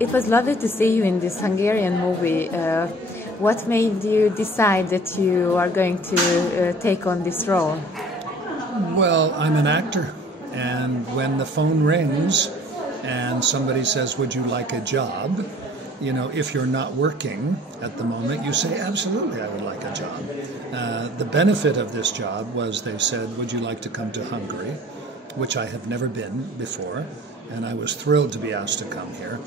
it was lovely to see you in this Hungarian movie. What made you decide that you are going to take on this role? Well, I'm an actor, and when the phone rings and somebody says, "Would you like a job?" You know, if you're not working at the moment, you say, "Absolutely, I would like a job." The benefit of this job was they said, "Would you like to come to Hungary?" Which I have never been before, and I was thrilled to be asked to come here.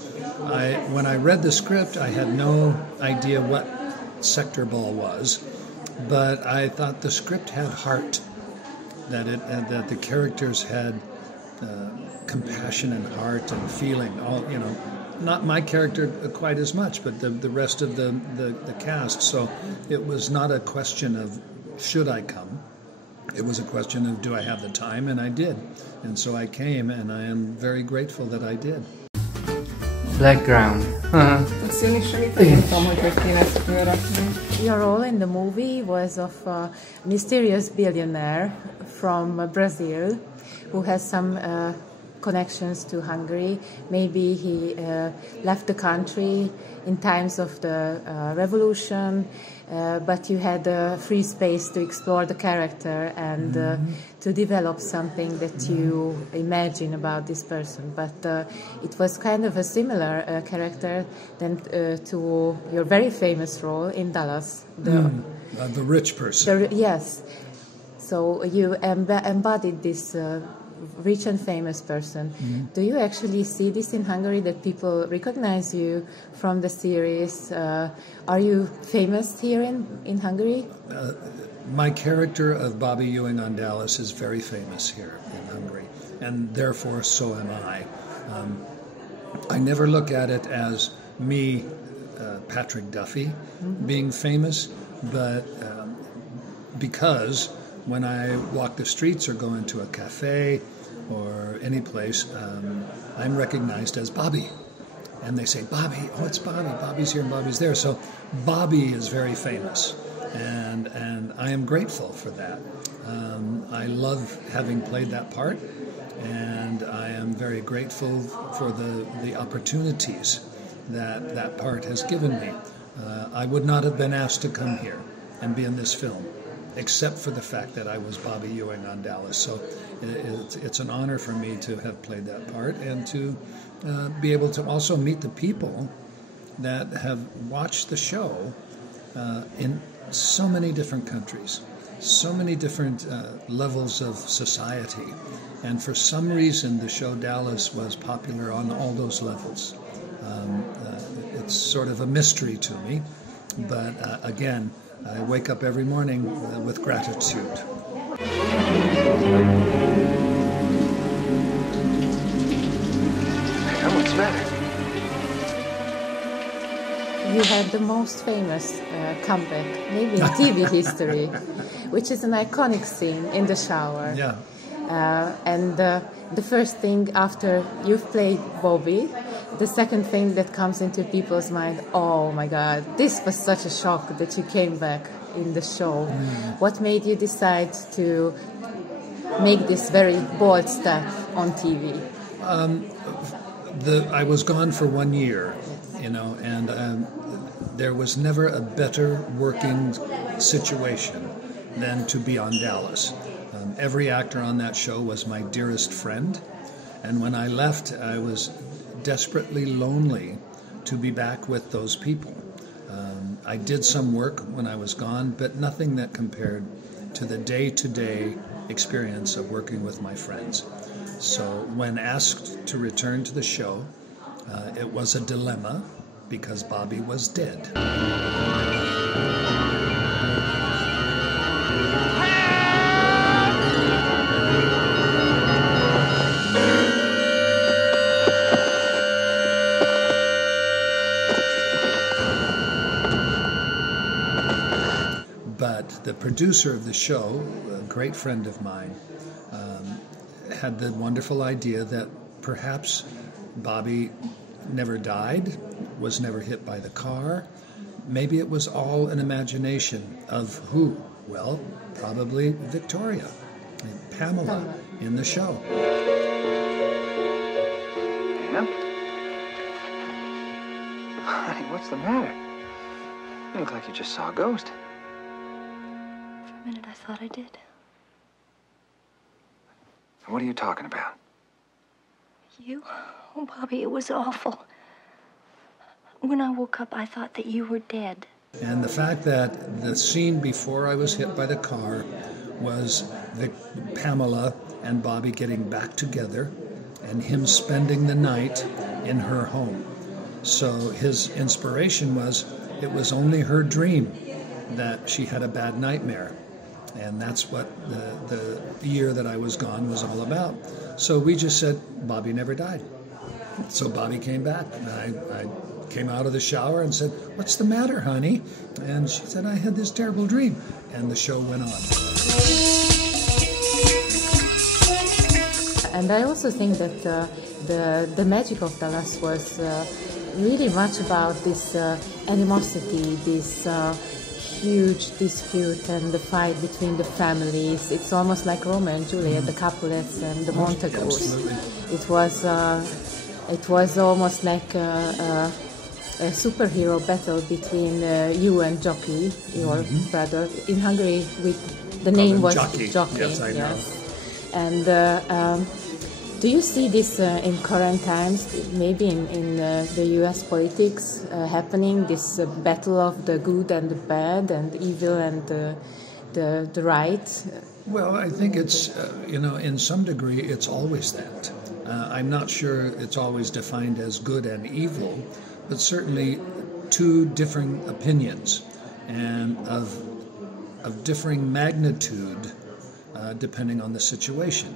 When I read the script, I had no idea what sector ball was, but I thought the script had heart, that the characters had compassion and heart and feeling. All, you know, not my character quite as much, but the rest of the cast. So it was not a question of should I come. It was a question of do I have the time, and I did. And so I came, and I am very grateful that I did. Background. Your role in the movie was of a mysterious billionaire from Brazil who has some connections to Hungary. Maybe he left the country in times of the revolution, but you had free space to explore the character and to develop something that you imagine about this person. But it was kind of a similar character than to your very famous role in Dallas. The rich person. Yes. So you embodied this rich and famous person. Do you actually see this in Hungary, that people recognize you from the series? Are you famous here in Hungary? My character of Bobby Ewing on Dallas is very famous here in Hungary, and therefore so am I. I never look at it as me, Patrick Duffy, being famous, but because when I walk the streets or go into a cafe or any place, I'm recognized as Bobby. And they say, "Bobby, oh, it's Bobby. Bobby's here and Bobby's there." So Bobby is very famous, and I am grateful for that. I love having played that part, and I am very grateful for the opportunities that part has given me. I would not have been asked to come here and be in this film except for the fact that I was Bobby Ewing on Dallas. So it's an honor for me to have played that part and to be able to also meet the people that have watched the show in so many different countries, so many different levels of society. And for some reason, the show Dallas was popular on all those levels. It's sort of a mystery to me, but again, I wake up every morning with gratitude. Hey, what's the matter? You had the most famous comeback, maybe in TV history, which is an iconic scene in the shower. Yeah. And the first thing after you've played Bobby, the second thing that comes into people's mind, oh my God, this was such a shock that you came back in the show. What made you decide to make this very bold step on TV? I was gone for 1 year, you know, and there was never a better working situation than to be on Dallas. Every actor on that show was my dearest friend, and when I left, I was desperately lonely to be back with those people. I did some work when I was gone, but nothing that compared to the day-to-day experience of working with my friends. So when asked to return to the show, it was a dilemma because Bobby was dead. But the producer of the show, a great friend of mine, had the wonderful idea that perhaps Bobby never died, was never hit by the car. Maybe it was all an imagination of who? Well, probably Victoria, Pamela in the show. Dana? Honey, what's the matter? You look like you just saw a ghost. For a minute, I thought I did. What are you talking about? You? Oh, Bobby, it was awful. When I woke up, I thought that you were dead. And the fact that the scene before I was hit by the car was Pamela and Bobby getting back together and him spending the night in her home. So his inspiration was, it was only her dream that she had a bad nightmare. And that's what the year that I was gone was all about. So we just said, Bobby never died. So Bobby came back, and I came out of the shower and said, what's the matter, honey? And she said, I had this terrible dream. And the show went on. And I also think that the magic of Dallas was really much about this animosity, this huge dispute and the fight between the families. It's almost like Romeo and Juliet, the Capulets and the Montagues. Absolutely. It was almost like a superhero battle between you and Jockey, your brother. In Hungary, the name was Jockey. Yes, I know. And do you see this in current times, maybe in the U.S. politics happening, this battle of the good and the bad and evil and the right? Well, I think it's, in some degree, it's always that. I'm not sure it's always defined as good and evil, but certainly two differing opinions and of differing magnitude depending on the situation.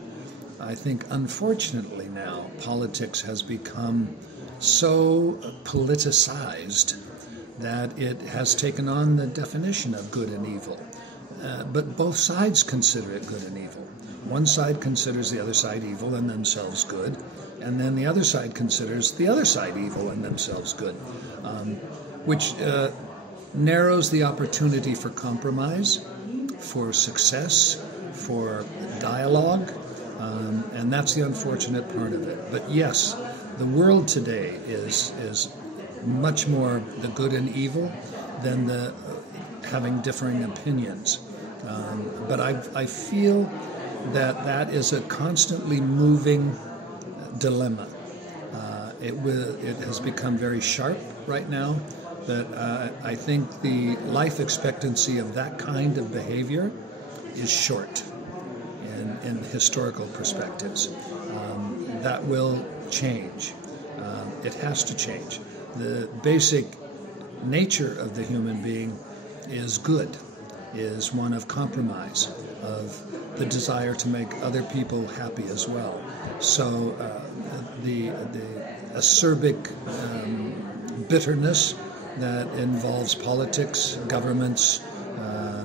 I think, unfortunately now, politics has become so politicized that it has taken on the definition of good and evil. But both sides consider it good and evil. One side considers the other side evil and themselves good, and then the other side considers the other side evil and themselves good, which narrows the opportunity for compromise, for success, for dialogue. And that's the unfortunate part of it. But yes, the world today is much more the good and evil than the having differing opinions. But I feel that is a constantly moving dilemma. It has become very sharp right now, but I think the life expectancy of that kind of behavior is short. In historical perspectives. That will change. It has to change. The basic nature of the human being is good, is one of compromise, of the desire to make other people happy as well. So the acerbic bitterness that involves politics, governments,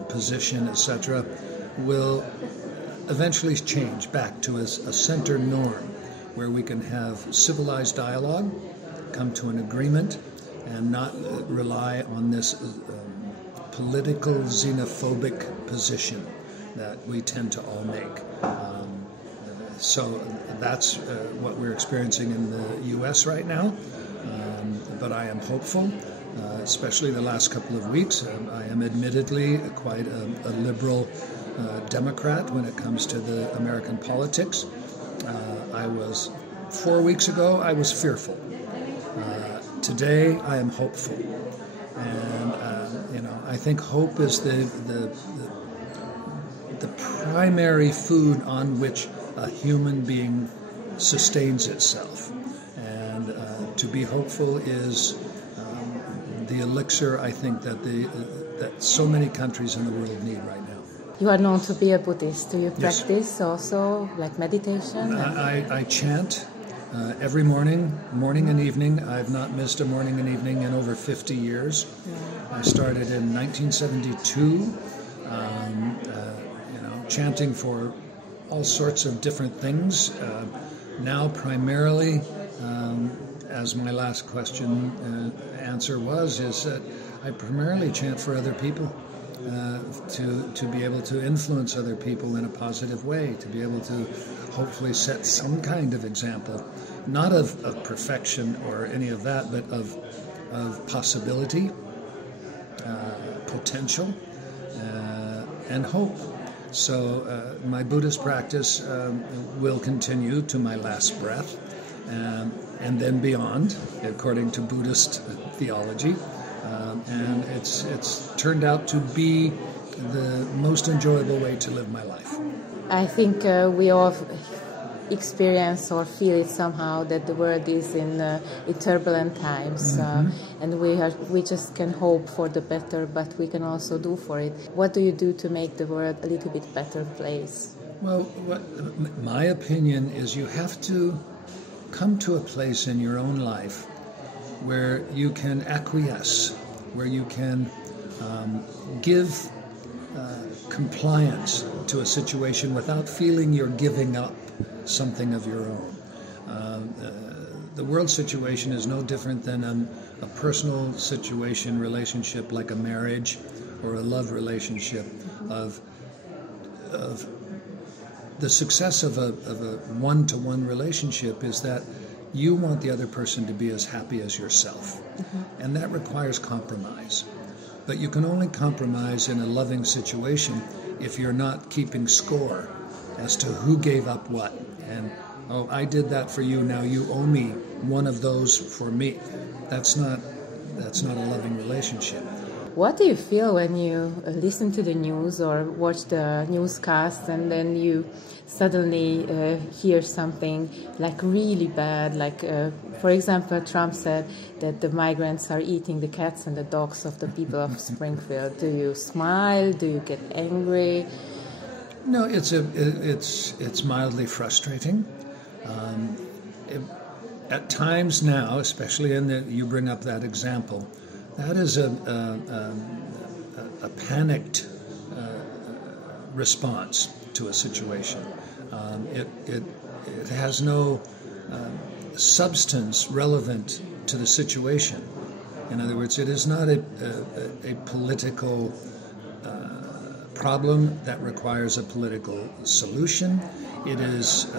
position, etc., will eventually change back to a center norm where we can have civilized dialogue, come to an agreement, and not rely on this political xenophobic position that we tend to all make. So that's what we're experiencing in the U.S. right now, but I am hopeful, especially the last couple of weeks. I am admittedly quite a liberal Democrat when it comes to the American politics. 4 weeks ago, I was fearful. Today, I am hopeful. And, I think hope is the primary food on which a human being sustains itself. And to be hopeful is the elixir, I think, that so many countries in the world need right now. You are known to be a Buddhist. Do you practice also, like meditation? I chant every morning and evening. I've not missed a morning and evening in over 50 years. I started in 1972, chanting for all sorts of different things. Now, primarily, as my last question answer is that I primarily chant for other people. To be able to influence other people in a positive way, to be able to hopefully set some kind of example, not of perfection or any of that, but of of possibility, potential, and hope. So my Buddhist practice will continue to my last breath, and then beyond, according to Buddhist theology. And it's turned out to be the most enjoyable way to live my life. I think we all experience or feel it somehow that the world is in turbulent times, and we just can hope for the better, but we can also do for it. What do you do to make the world a little bit better place? Well, my opinion is you have to come to a place in your own life where you can acquiesce, where you can give compliance to a situation without feeling you're giving up something of your own. The world situation is no different than a personal situation, relationship like a marriage or a love relationship. Of the success of a one-to-one relationship is that you want the other person to be as happy as yourself, and that requires compromise. But you can only compromise in a loving situation if you're not keeping score as to who gave up what. And, oh, I did that for you, now you owe me one of those for me. That's not a loving relationship. What do you feel when you listen to the news or watch the newscast and then you suddenly hear something like really bad, like for example Trump said that the migrants are eating the cats and the dogs of the people of Springfield? Do you smile? Do you get angry? No, it's mildly frustrating. At times now, especially you bring up that example, that is a panicked response to a situation. It has no substance relevant to the situation. In other words, it is not a political problem that requires a political solution. It is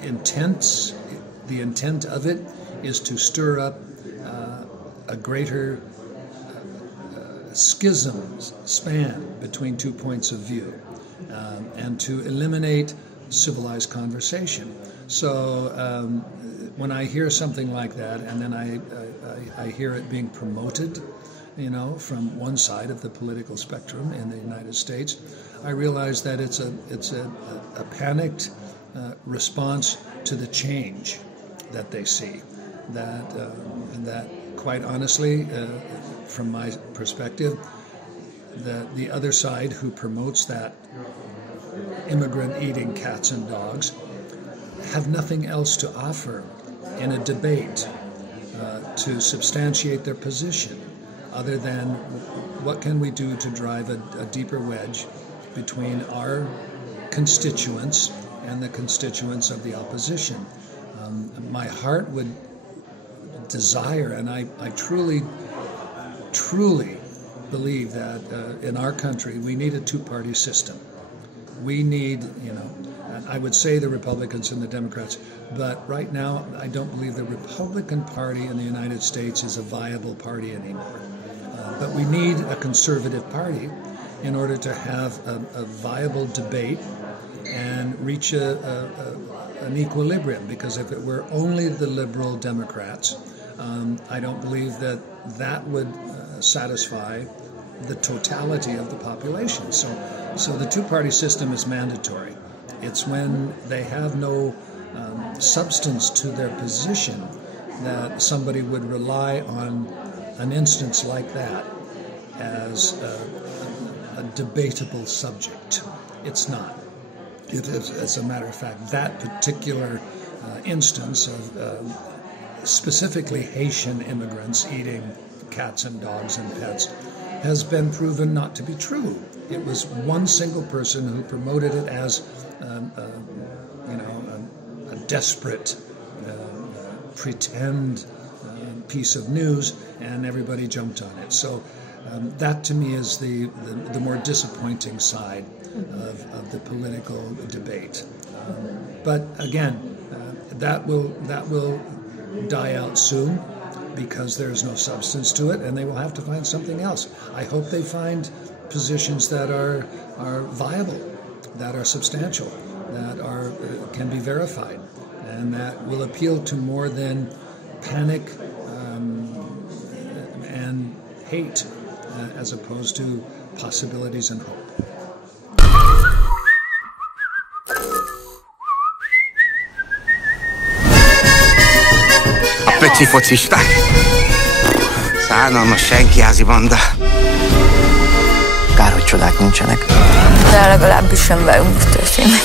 intense. The intent of it is to stir up a greater span between 2 points of view, and to eliminate civilized conversation. So when I hear something like that, and then I hear it being promoted, from one side of the political spectrum in the United States, I realize that it's a panicked response to the change that they see. That quite honestly, from my perspective, the other side who promotes that immigrant eating cats and dogs have nothing else to offer in a debate to substantiate their position other than what can we do to drive a deeper wedge between our constituents and the constituents of the opposition. My heart would desire, and I truly believe that in our country we need a two-party system. We need, I would say the Republicans and the Democrats, but right now I don't believe the Republican Party in the United States is a viable party anymore. But we need a conservative party in order to have a viable debate and reach an equilibrium, because if it were only the liberal Democrats, I don't believe that would satisfy the totality of the population. So the two-party system is mandatory. It's when they have no substance to their position that somebody would rely on an instance like that as a debatable subject. It's not. It is, as a matter of fact, that particular instance of specifically Haitian immigrants eating cats and dogs and pets has been proven not to be true. It was one single person who promoted it as a desperate pretend piece of news, and everybody jumped on it. So that to me is the more disappointing side of the political debate. But again, that will die out soon. because there's no substance to it, and they will have to find something else. I hope they find positions that are viable, that are substantial, that can be verified, and that will appeal to more than panic and hate, as opposed to possibilities and hope. A pöcci focisták. Szánalmas senkiházi banda. Kár, hogy csodák nincsenek. De legalábbis sem velünk történik.